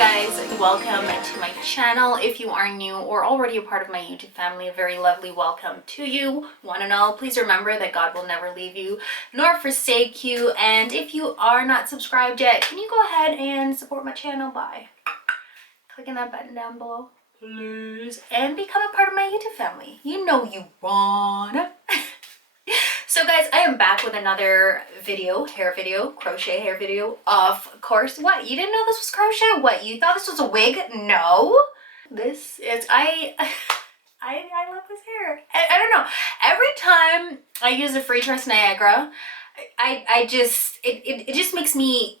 guys, welcome to my channel. If you are new or already a part of my YouTube family, a very lovely welcome to you. One and all, please remember that God will never leave you nor forsake you. And if you are not subscribed yet, can you go ahead and support my channel by clicking that button down below, please, and become a part of my YouTube family. You know you wanna. So guys, I am back with another video, hair video, crochet hair video, of course. What, you didn't know this was crochet? What, you thought this was a wig? No. This is, I love this hair. I don't know. Every time I use a Freetress Niagara, it just makes me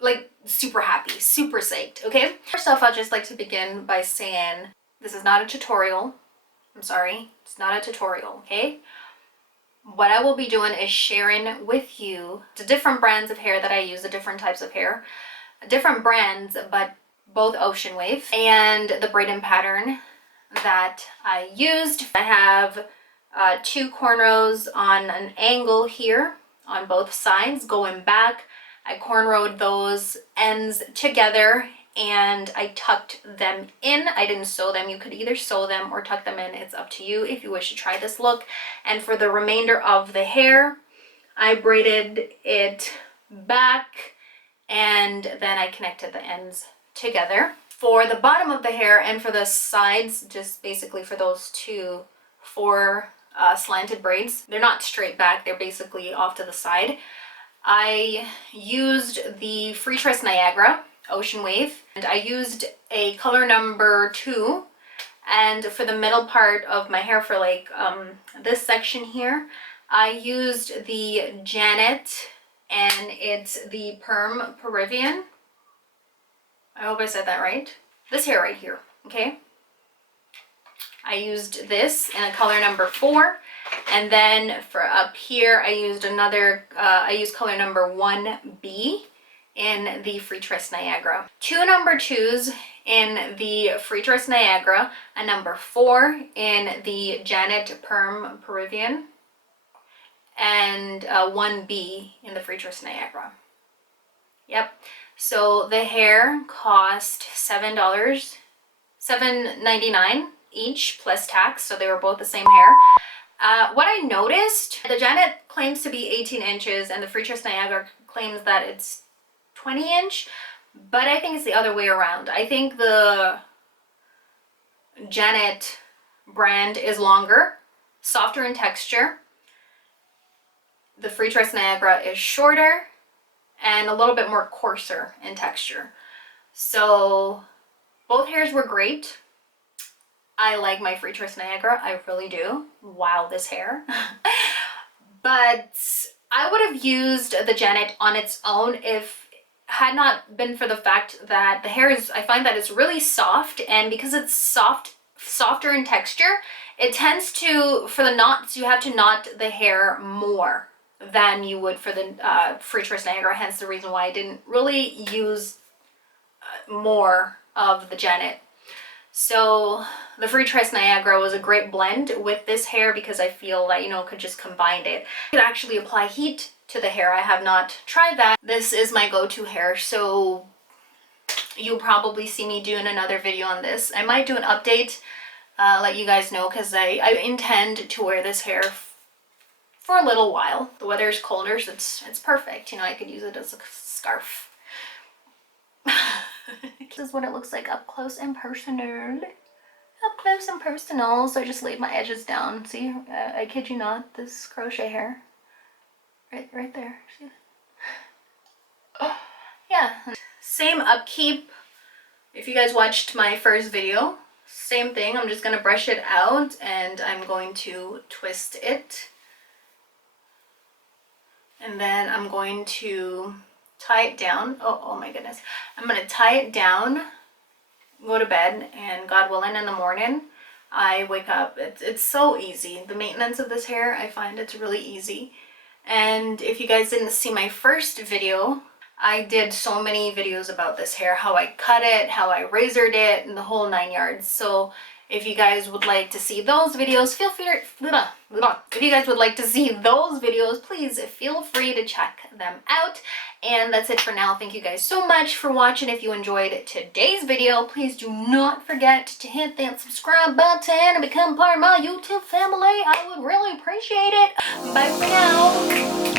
like super happy, super psyched, okay? First off, I'd just like to begin by saying this is not a tutorial. I'm sorry, it's not a tutorial, okay? What I will be doing is sharing with you the different brands of hair that I use, the different types of hair, different brands, but both ocean wave, and the braiding pattern that I used. I have two cornrows on an angle here on both sides going back. I cornrowed those ends together and I tucked them in. I didn't sew them. You could either sew them or tuck them in. It's up to you if you wish to try this look. And for the remainder of the hair, I braided it back and then I connected the ends together. For the bottom of the hair and for the sides, just basically for those four slanted braids, they're not straight back, they're basically off to the side. I used the Freetress Niagara Ocean Wave, and I used a color number 2, and for the middle part of my hair, for like this section here, I used the Janet, and it's the Perm Peruvian. I hope I said that right. This hair right here, okay? I used this in a color number 4, and then for up here I used I used color number 1B in the Freetress Niagara. 2 number 2s in the Freetress Niagara, a number 4 in the Janet Perm Peruvian, and 1B in the Freetress Niagara. Yep. So the hair cost $7.99 each plus tax, so they were both the same hair. What I noticed, the Janet claims to be 18 inches and the Freetress Niagara claims that it's 20 inch, but I think it's the other way around. I think the Janet brand is longer, softer in texture. The Freetress Niagara is shorter and a little bit more coarser in texture. So both hairs were great. I like my Freetress Niagara, I really do. Wow, this hair. But I would have used the Janet on its own if had not been for the fact that the hair is, I find that it's really soft, and because it's softer in texture, it tends to, for the knots, you have to knot the hair more than you would for the Freetress Niagara, hence the reason why I didn't really use more of the Janet. So the Freetress Niagara was a great blend with this hair because I feel that, you know, could just combine it. You could actually apply heat to the hair. I have not tried that. This is my go-to hair, so you'll probably see me doing another video on this. I might do an update, let you guys know, because I intend to wear this hair for a little while. The weather is colder, so it's perfect. You know, I could use it as a scarf. This is what it looks like up close and personal. Up close and personal. So I just laid my edges down. See, I kid you not, this crochet hair. Right there. See? Oh, yeah. Same upkeep. If you guys watched my first video, same thing. I'm just going to brush it out and I'm going to twist it. And then I'm going to tie it down. Oh my goodness. I'm going to tie it down, go to bed, and God willing in the morning I wake up. It's so easy. The maintenance of this hair, I find it's really easy. And if you guys didn't see my first video, I did so many videos about this hair, how I cut it, how I razored it, and the whole 9 yards. So If you guys would like to see those videos, feel free. If you guys would like to see those videos, please feel free to check them out. And that's it for now. Thank you guys so much for watching. If you enjoyed today's video, please do not forget to hit that subscribe button and become part of my YouTube family. I would really appreciate it. Bye for now.